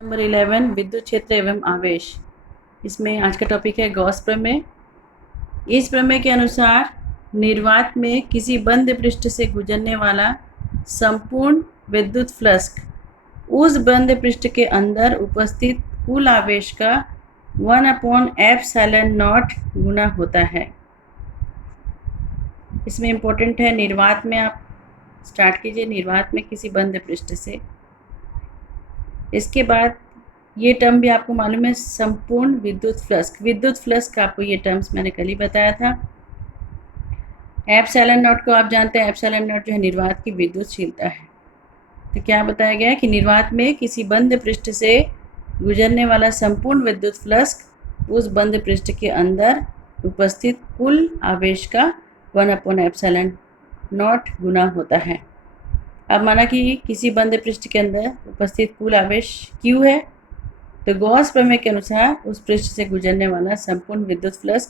Number 11 विद्युत क्षेत्र एवं आवेश। इसमें आज का टॉपिक है गॉस प्रमेय। इस प्रमेय के अनुसार निर्वात में किसी बंद पृष्ठ से गुजरने वाला संपूर्ण विद्युत फ्लक्स उस बंद पृष्ठ के अंदर उपस्थित कुल आवेश का 1/ε0 गुना होता है। इसमें इम्पोर्टेंट है निर्वात में, आप स्टार्ट कीजिए निर्वात में किसी बंद पृष्ठ से। इसके बाद ये टर्म भी आपको मालूम है, संपूर्ण विद्युत फ्लक्स। विद्युत फ्लक्स का आपको ये टर्म्स मैंने कल ही बताया था। एप्सिलॉन नॉट को आप जानते हैं, एप्सिलॉन नॉट जो है निर्वात की विद्युतशीलता है। तो क्या बताया गया है कि निर्वात में किसी बंद पृष्ठ से गुजरने वाला संपूर्ण विद्युत फ्लक्स उस बंद पृष्ठ के अंदर उपस्थित कुल आवेश का 1/ε0 गुना होता है। अब माना कि किसी बंद पृष्ठ के अंदर उपस्थित कुल आवेश Q है, तो गॉस प्रमेय के अनुसार उस पृष्ठ से गुजरने वाला संपूर्ण विद्युत फ्लक्स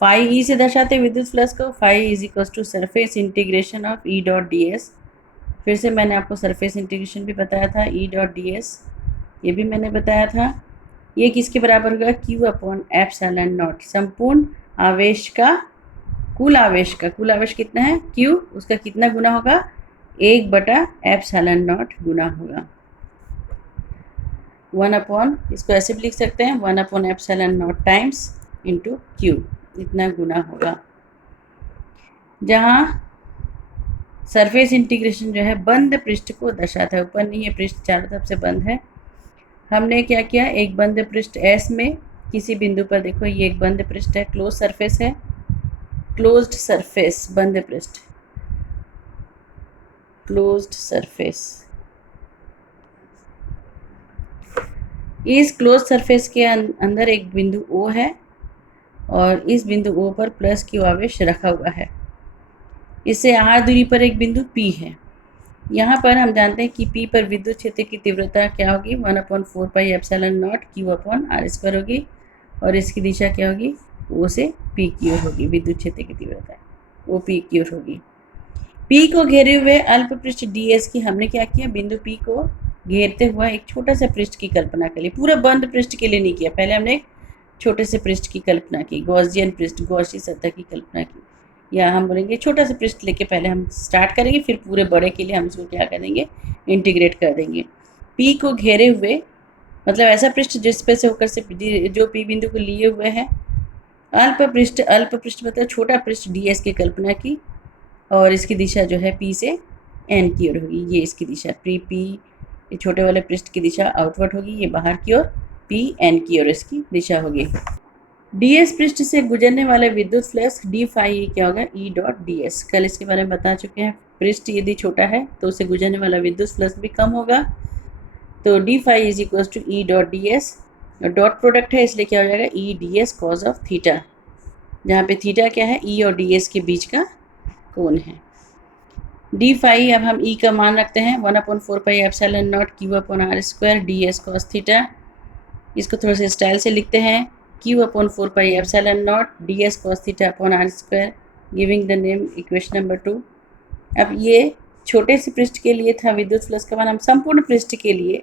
फाई ई से दर्शाते विद्युत फ्लक्स को। Phi is equals to surface integration of E dot D S. फिर से मैंने आपको सरफेस इंटीग्रेशन भी बताया था, ई डॉट डी एस ये भी मैंने बताया था। ये किसके बराबर होगा? Q/ε0। संपूर्ण आवेश का कुल आवेश कितना है? Q, उसका कितना गुना होगा? 1/ε0 गुना होगा। 1/, इसको ऐसे भी लिख सकते हैं 1/ε0 टाइम्स इंटू Q, इतना गुना होगा। जहाँ सरफेस इंटीग्रेशन जो है बंद पृष्ठ को दर्शाता है, ऊपर नहीं है, पृष्ठ चारों तरफ से बंद है। हमने क्या किया, एक बंद पृष्ठ S में किसी बिंदु पर, देखो ये एक बंद पृष्ठ है, क्लोज सरफेस है, क्लोज्ड सरफेस बंद पृष्ठ, क्लोज्ड सरफेस। इस क्लोज सरफेस के अंदर एक बिंदु O है और इस बिंदु O पर प्लस Q आवेश रखा हुआ है। इससे r दूरी पर एक बिंदु P है। यहाँ पर हम जानते हैं कि P पर विद्युत क्षेत्र की तीव्रता क्या होगी? 1/4πε0 Q/r² होगी और इसकी दिशा क्या होगी? O से P की ओर होगी। विद्युत क्षेत्र की तीव्रता OP की ओर होगी। P को घेरे हुए अल्प पृष्ठ ds की हमने क्या किया, बिंदु P को घेरते हुआ एक छोटा सा पृष्ठ की कल्पना कर ली। पूरा बंद पृष्ठ के लिए नहीं किया, पहले हमने एक छोटे से पृष्ठ की कल्पना की, गॉसियन पृष्ठ, गॉसी सतह की कल्पना की, या हम बोलेंगे छोटा सा पृष्ठ लेके पहले हम स्टार्ट करेंगे, फिर पूरे बड़े के लिए हम इसको क्या कर देंगे, इंटीग्रेट कर देंगे। P को घेरे हुए मतलब ऐसा पृष्ठ जिस पे से होकर से जो P बिंदु को लिए हुए है। अल्प पृष्ठ मतलब छोटा पृष्ठ ds की कल्पना की और इसकी दिशा जो है P से N की ओर होगी। ये इसकी दिशा P ये छोटे वाले पृष्ठ की दिशा आउटवर्ड होगी, ये बाहर की ओर P N की ओर इसकी दिशा होगी। ds पृष्ठ से गुजरने वाले विद्युत फ्लक्स d फाई क्या होगा? E dot ds। कल इसके बारे में बता चुके हैं। पृष्ठ यदि छोटा है तो उससे गुजरने वाला विद्युत फ्लक्स भी कम होगा। तो d phi is equal to E dot ds, dot product है इसलिए क्या हो जाएगा? E ds cos of theta, जहाँ पे थीटा क्या है? E और ds के बीच का कोण है। d फाई अब हम E का मान रखते हैं 1/4πε0 Q/r² ds cos थीटा। इसको थोड़ा सा स्टाइल से लिखते हैं, Q/4πε0 ds cos theta r², giving the name equation number 2। अब ये छोटे से पृष्ठ के लिए था विद्युत फ्लक्स का मान। हम संपूर्ण पृष्ठ के लिए,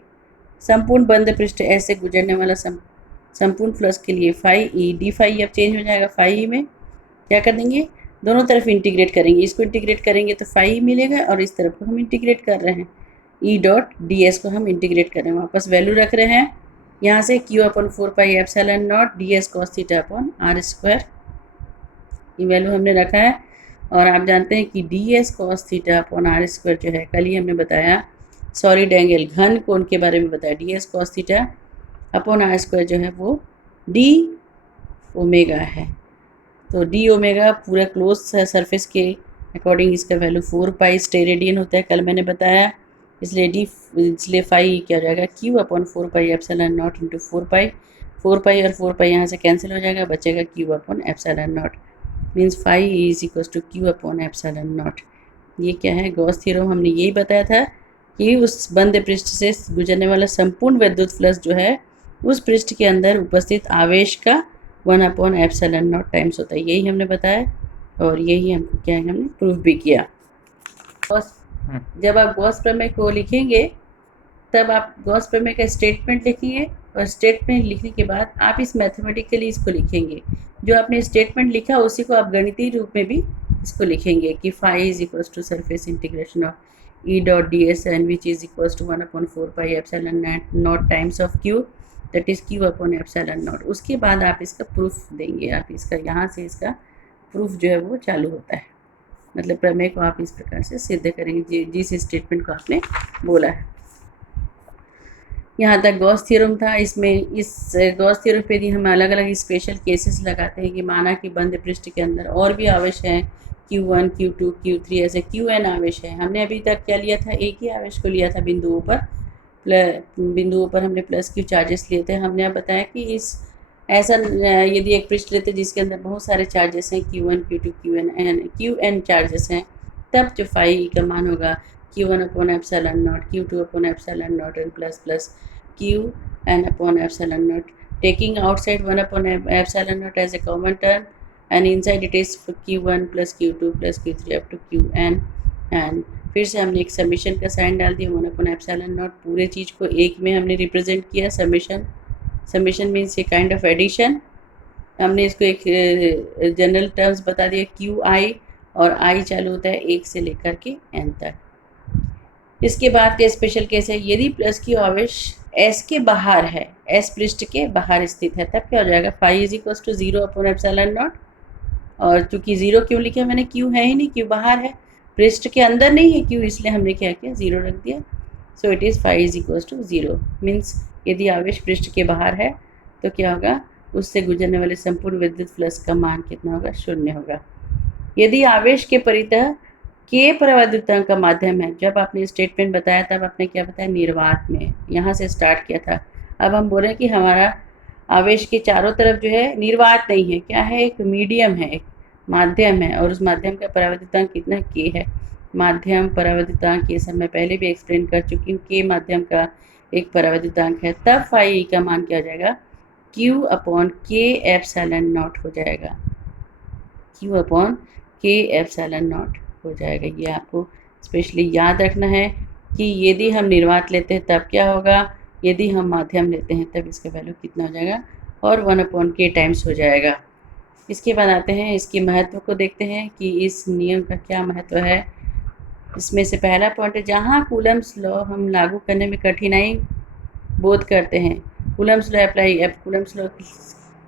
संपूर्ण बंद पृष्ठ ऐसे गुजरने वाला संपूर्ण फ्लक्स के लिए फाई ई, डी फाई अब चेंज हो जाएगा फाई में। क्या कर देंगे, दोनों तरफ इंटीग्रेट करेंगे, इसको इंटीग्रेट करेंगे तो फाई मिलेगा और इस तरफ को हम इंटीग्रेट कर रहे हैं, ई डॉट डी एस को हम इंटीग्रेट कर रहे हैं, वापस वैल्यू रख रहे हैं यहाँ से Q/4πε0 ds cos theta r², ये वैल्यू हमने रखा है। और आप जानते हैं कि ds cos थीटा r² जो है, कल ही हमने बताया सॉलिड एंगल घन कोण के बारे में बताया, ds cos थीटा r² जो है वो d ओमेगा है। तो d ओमेगा पूरा क्लोज सरफेस के अकॉर्डिंग इसका वैल्यू 4π स्टेरेडियन होता है, कल मैंने बताया। इसलिए फाई क्या हो जाएगा? Q/4πε0 इंटू 4π और 4π यहाँ से कैंसिल हो जाएगा, बचेगा Q/ε0। Means phi is equal to Q/ε0। ये क्या है? Gauss theorem. हमने यही बताया था कि उस बंद पृष्ठ से गुजरने वाला संपूर्ण विद्युत फ्लक्स जो है उस पृष्ठ के अंदर उपस्थित आवेश का 1/ε0 टाइम्स होता है। यही हमने बताया और यही हमको क्या है, हमने प्रूफ भी किया। जब आप गॉस प्रमेय को लिखेंगे तब आप गॉस प्रमेय का स्टेटमेंट लिखिए और स्टेटमेंट लिखने के बाद आप इस मैथमेटिकली इसको लिखेंगे। जो आपने स्टेटमेंट लिखा उसी को आप गणितीय रूप में भी इसको लिखेंगे कि phi is equals to surface integration of E dot D S N which is equals to 1/4 pi epsilon naught times of Q that is Q upon epsilon naught. उसके बाद आप इसका प्रूफ देंगे। आप इसका यहाँ से इसका प्रूफ जो है वो चालू होता है, मतलब प्रमेय को आप इस प्रकार से सिद्ध करेंगे जिस स्टेटमेंट को आपने बोला है। यहाँ तक गॉस थ्योरम था। इसमें इस गॉस थ्योरम पे भी हम अलग अलग स्पेशल केसेस लगाते हैं कि माना कि बंद पृष्ठ के अंदर और भी आवेश हैं Q1, Q2, Q3 ऐसे Qn आवेश है। हमने अभी तक क्या लिया था, एक ही आवेश को लिया था बिंदुओं पर हमने प्लस Q चार्जेस लिए थे। हमने अब बताया कि इस ऐसा यदि एक पृष्ठ लेते जिसके अंदर बहुत सारे चार्जेस हैं Q1, Q2, Qn चार्जेस हैं, तब जो फाई का मान होगा Q1 upon epsilon naught, Q2 upon epsilon naught and plus Qn upon epsilon naught, taking outside 1 upon epsilon naught as a common term and inside it is Q1 plus Q2 plus Q3 up to Qn। And फिर से हमने एक summation का sign डाल दिया 1 upon epsilon not. पूरे चीज़ को एक में हमने रिप्रेजेंट किया। Summation means a kind of addition. हमने इसको एक जनरल टर्म्स बता दिया QI, और I चालू होता है 1 से लेकर के n तक। इसके बाद के स्पेशल केस है यदि प्लस Q आवेश S के बाहर है, S पृष्ठ के बाहर स्थित है, तब क्या हो जाएगा, phi is equals to 0 upon epsilon naught. और चूंकि 0 क्यों लिखा मैंने, Q है ही नहीं, Q बाहर है, पृष्ठ के अंदर नहीं है Q, इसलिए हमने क्या किया 0 रख दिया। So it is phi is equals to 0। Means यदि आवेश पृष्ठ के बाहर है तो क्या होगा, उससे गुजरने वाले संपूर्ण विद्युत फ्लक्स का मान कितना होगा, 0 होगा। यदि आवेश के परितः के परावैद्युतांक का माध्यम है, जब आपने स्टेटमेंट बताया तब आपने क्या बताया, निर्वात में, यहाँ से स्टार्ट किया था। अब हम बोल रहे हैं कि हमारा आवेश के चारों तरफ जो है निर्वात नहीं है, क्या है, एक मीडियम है, एक माध्यम है, और उस माध्यम का परावैद्युतांक कितना, के है। माध्यम परावैद्युतांक ये सब मैं पहले भी एक्सप्लेन कर चुकी हूँ, के माध्यम का एक परावैद्युतांक है। तब फाई का मान क्या हो जाएगा, Q अपॉन के एप्सिलॉन नॉट हो जाएगा, Q अपॉन के एप्सिलॉन नॉट हो जाएगा। ये आपको स्पेशली याद रखना है कि यदि हम निर्वात लेते हैं तब क्या होगा, यदि हम माध्यम लेते हैं तब इसका वैल्यू कितना हो जाएगा, और 1 अपॉन के टाइम्स हो जाएगा। इसके बाद आते हैं इसके महत्व को देखते हैं कि इस नियम का क्या महत्व है। इसमें से पहला पॉइंट है, जहाँ कूलम्स लॉ हम लागू करने में कठिनाई बोध करते हैं, कूलम्स लॉ कूलम्स लॉ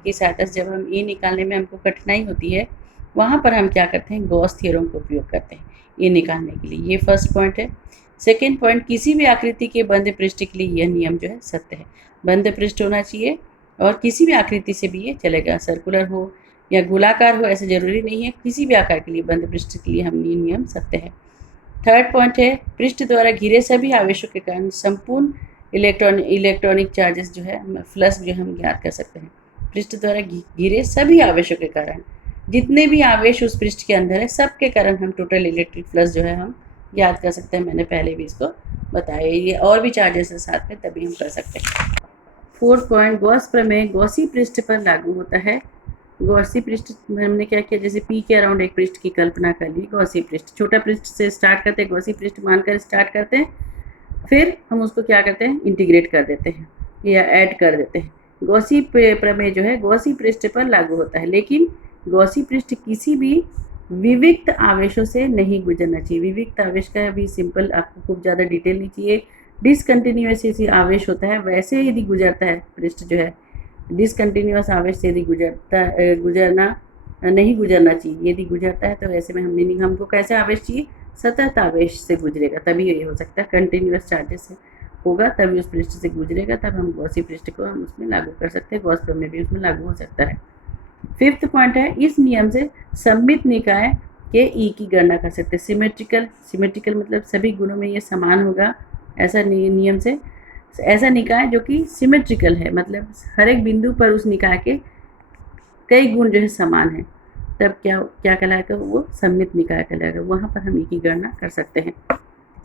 की सहायता से जब हम E निकालने में हमको कठिनाई होती है, वहाँ पर हम क्या करते हैं, गॉस थ्योरम का उपयोग करते हैं E निकालने के लिए। ये फर्स्ट पॉइंट है। सेकेंड पॉइंट, किसी भी आकृति के बंद पृष्ठ के लिए यह नियम जो है सत्य है। बंद पृष्ठ होना चाहिए और किसी भी आकृति से भी ये चलेगा, सर्कुलर हो या गोलाकार हो ऐसा जरूरी नहीं है, किसी भी आकार के लिए बंद पृष्ठ के लिए हम ये नियम सत्य है। थर्ड पॉइंट है, पृष्ठ द्वारा घिरे सभी आवेशों के कारण संपूर्ण इलेक्ट्रॉनिक चार्जेस जो है, फ्लक्स जो हम ज्ञात कर सकते हैं। पृष्ठ द्वारा घिरे सभी आवेशों के कारण, जितने भी आवेश उस पृष्ठ के अंदर है, सब के कारण हम टोटल इलेक्ट्रिक फ्लक्स जो है हम ज्ञात कर सकते हैं। मैंने पहले भी इसको बताया, ये और भी चार्जेस है साथ में, तभी हम कर सकते हैं। फोर्थ पॉइंट, गॉस प्रमेय गॉसी पृष्ठ पर लागू होता है। गॉसी पृष्ठ हमने क्या किया, जैसे P के अराउंड एक पृष्ठ की कल्पना कर ली, गॉसी पृष्ठ, छोटा पृष्ठ से स्टार्ट करते हैं, गॉसी पृष्ठ मानकर स्टार्ट करते हैं, फिर हम उसको क्या करते हैं, इंटीग्रेट कर देते हैं या ऐड कर देते हैं। गॉसी प्रमेय जो है गॉसी पृष्ठ पर लागू होता है, लेकिन गॉसी पृष्ठ किसी भी विविक्त आवेशों से नहीं गुजरना चाहिए। विविक्त आवेश का भी सिंपल, आपको खूब ज़्यादा डिटेल नहीं चाहिए। डिसकंटिन्यूअस यदि आवेश होता है वैसे यदि गुजरता है पृष्ठ जो है, डिसकंटिन्यूअस आवेश से यदि नहीं गुजरना चाहिए। यदि गुजरता है तो वैसे में हमको कैसे आवेश चाहिए, सतत आवेश से गुजरेगा, तभी ये हो सकता है। कंटिन्यूअस चार्जेस से होगा तभी उस पृष्ठ से गुजरेगा, तब हम गॉसी पृष्ठ को हम उसमें लागू कर सकते हैं। गॉस प्रमेय भी उसमें लागू हो सकता है। फिफ्थ पॉइंट है, इस नियम से सममित निकाय के ई की गणना कर सकते हैं। सिमेट्रिकल मतलब सभी गुणों में ये समान होगा, ऐसा नियम से ऐसा निकाय जो कि सिमेट्रिकल है, मतलब हर एक बिंदु पर उस निकाय के कई गुण जो है समान है, तब क्या कहलाएगा, वो सममित निकाय कहलाएगा। वहाँ पर हम ई की गणना कर सकते हैं।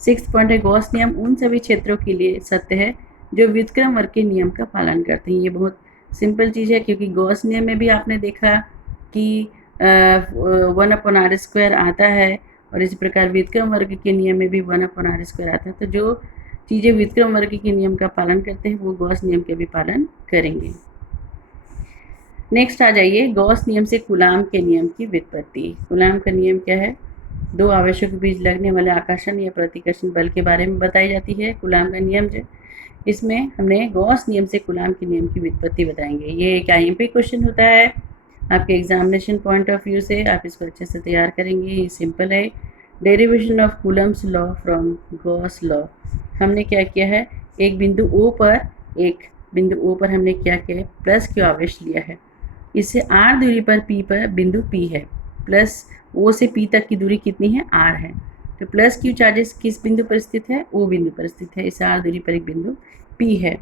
सिक्स्थ पॉइंट है, गॉस नियम उन सभी क्षेत्रों के लिए सत्य है जो व्युत्क्रम वर्ग के नियम का पालन करते हैं। ये बहुत सिंपल चीज़ है, क्योंकि गॉस नियम में भी आपने देखा कि 1/r² आता है, और इसी प्रकार व्युत्क्रम वर्ग के नियम में भी 1/r² आता है। तो जो चीज़ें व्युत्क्रम वर्ग के नियम का पालन करते हैं वो गॉस नियम का भी पालन करेंगे। नेक्स्ट आ जाइए, गॉस नियम से कूलाम के नियम की व्युत्पत्ति। कूलाम का नियम क्या है? दो आवेशों के बीच लगने वाले आकर्षण या प्रतिकर्षण बल के बारे में बताई जाती है कूलाम का नियम जो। इसमें हमने गॉस नियम से कूलाम के नियम की व्युत्पत्ति बताएंगे। ये एक आईएमपी क्वेश्चन होता है आपके एग्जामिनेशन पॉइंट ऑफ व्यू से, आप इसको अच्छे से तैयार करेंगे। ये सिंपल है, derivation of Coulomb's law from Gauss law. हमने क्या किया है, एक बिंदु ओ पर हमने क्या किया है, प्लस क्यू आवेश लिया है। इससे आर दूरी पर पी पर बिंदु पी है, प्लस ओ से पी तक की दूरी कितनी है, आर है। तो प्लस क्यू चार्जेस किस बिंदु पर स्थित है, ओ बिंदु पर स्थित है। इस आर दूरी पर एक बिंदु पी है।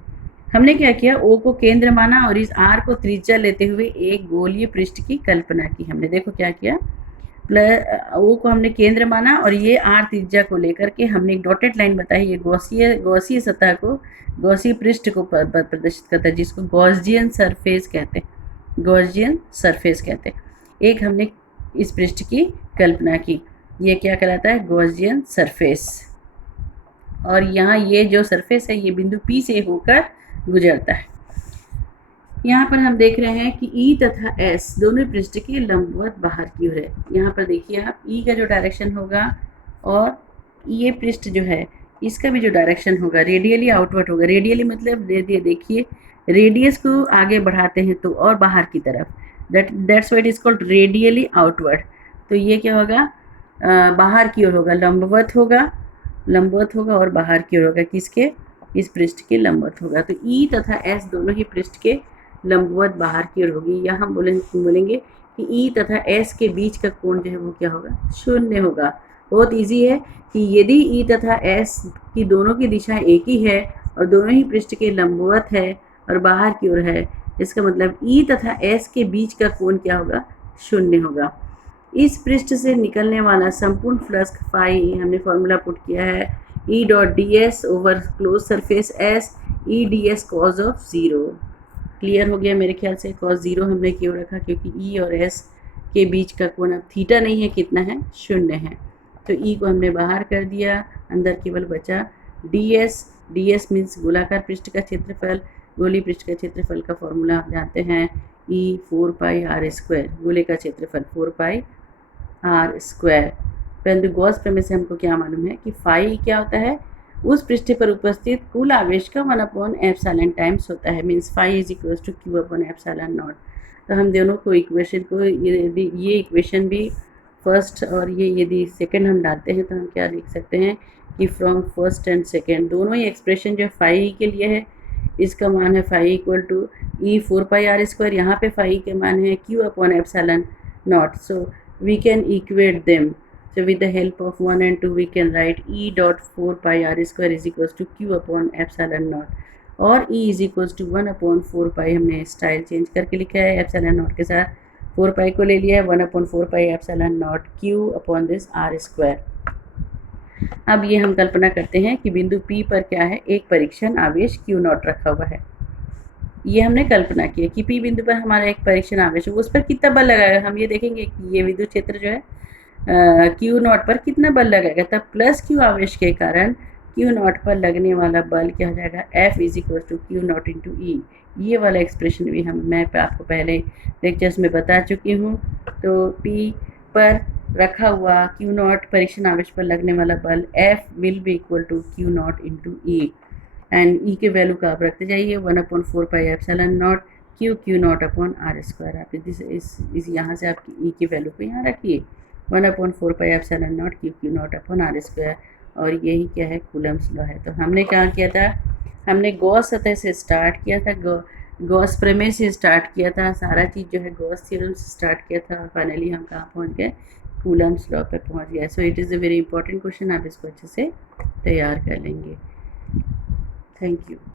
हमने क्या किया, ओ को केंद्र माना और इस आर को त्रिज्या लेते हुए एक गोलीय पृष्ठ की कल्पना की हमने। देखो क्या किया, ओ को हमने केंद्र माना और ये आर त्रिज्या को लेकर के हमने एक डॉटेड लाइन बताई। ये गॉसीय सतह को, गॉसीय पृष्ठ को प्रदर्शित करता है, जिसको गॉसियन सरफेस कहते हैं। गॉसियन सरफेस कहते हैं। एक हमने इस पृष्ठ की कल्पना की, ये क्या कहलाता है, गॉसियन सरफेस। और यहाँ ये जो सरफेस है ये बिंदु P से होकर गुजरता है। यहाँ पर हम देख रहे हैं कि E तथा S दोनों पृष्ठ के लंबवत बाहर की ओर है। यहाँ पर देखिए आप, E का जो डायरेक्शन होगा और ये पृष्ठ जो है इसका भी जो डायरेक्शन होगा रेडियली आउटवर्ड होगा। रेडियली मतलब देखिए रेडियस को आगे बढ़ाते हैं तो और बाहर की तरफ, that's why it is called radially outward. तो ये क्या होगा, बाहर की ओर होगा, लंबवत होगा और बाहर की ओर होगा। किसके, इस पृष्ठ के लंबवत होगा। तो E तथा S दोनों ही पृष्ठ के लंबवत बाहर की ओर होगी। या हम बोलेंगे कि E तथा S के बीच का कोण जो है वो क्या होगा, शून्य होगा। बहुत इजी है कि यदि E तथा S की दोनों की दिशा एक ही है और दोनों ही पृष्ठ के लंबवत है और बाहर की ओर है, इसका मतलब E तथा S के बीच का कोण क्या होगा, शून्य होगा। इस पृष्ठ से निकलने वाला संपूर्ण फ्लक्स फाई हमने फॉर्मूला पुट किया है, E dot ds over close surface S E ds cos of 0। Clear हो गया मेरे ख्याल से। कॉज 0 हमने क्यों रखा, क्योंकि E और S के बीच का कोण अब थीटा नहीं है, कितना है, शून्य है। तो E को हमने बाहर कर दिया, अंदर केवल बचा ds मीन्स गोलाकार पृष्ठ का क्षेत्रफल। गोली पृष्ठ का क्षेत्रफल का फॉर्मूला आप जानते हैं, E 4 पाई r स्क्वायर, गोले का क्षेत्रफल 4 पाई r स्क्वायर। परंतु गॉस प्रमेय से हमको क्या मालूम है कि फाई क्या होता है, उस पृष्ठ पर उपस्थित कुल आवेश का 1/ε टाइम्स होता है, means phi is equal to q/ε0। तो हम दोनों को इक्वेशन को, ये इक्वेशन भी फर्स्ट और ये यदि सेकंड हम डालते हैं तो हम क्या लिख सकते हैं कि फ्रॉम फर्स्ट एंड सेकंड दोनों ही एक्सप्रेशन जो फाई के लिए है, इसका मान है phi equal to E 4 pi r square. यहाँ पे फाई के मान है q/ε0। So we can equate them. So with the help of 1 and 2 we can write E dot 4 pi r square is equals to q/ε0 और E is equals to 1/4 pi। हमने style change करके लिखा है, epsilon not के साथ 4 पाई को ले लिया है, 1/4 pi epsilon not q upon this r square. अब ये हम कल्पना करते हैं कि बिंदु P पर क्या है, एक परीक्षण आवेश Q0 रखा हुआ है। ये हमने कल्पना की है कि P बिंदु पर हमारा एक परीक्षण आवेश है, उस पर कितना बल लगाएगा, हम ये देखेंगे कि ये विद्युत क्षेत्र जो है Q0 पर कितना बल लगाएगा। तब प्लस Q आवेश के कारण Q0 पर लगने वाला बल क्या हो जाएगा, F is equal to Q0 into E। ये वाला एक्सप्रेशन भी मैं आपको पहले लेक्चर्स में बता चुकी हूँ। तो P पर रखा हुआ Q0 परीक्षण आवेश पर लगने वाला बल F will be equal to Q0 into E and E के वैल्यू का आप रखते जाइए, 1/4 pi epsilon naught Q0 upon r square. आप इस यहाँ से आपकी E की वैल्यू को यहाँ रखिए, 1/4 pi epsilon naught Q0 upon r square. और यही क्या है, कूलम्स लॉ है। तो हमने क्या किया था, हमने गॉस सतह से स्टार्ट किया था, गॉस प्रमेय से स्टार्ट किया था, सारा चीज़ जो है गॉस थ्योरम से स्टार्ट किया था और फाइनली हम कहाँ पहुँच गए, कूलम्स लॉ पर पहुँच गए। सो it is a very important question, आप इसको अच्छे से तैयार कर लेंगे। Thank you.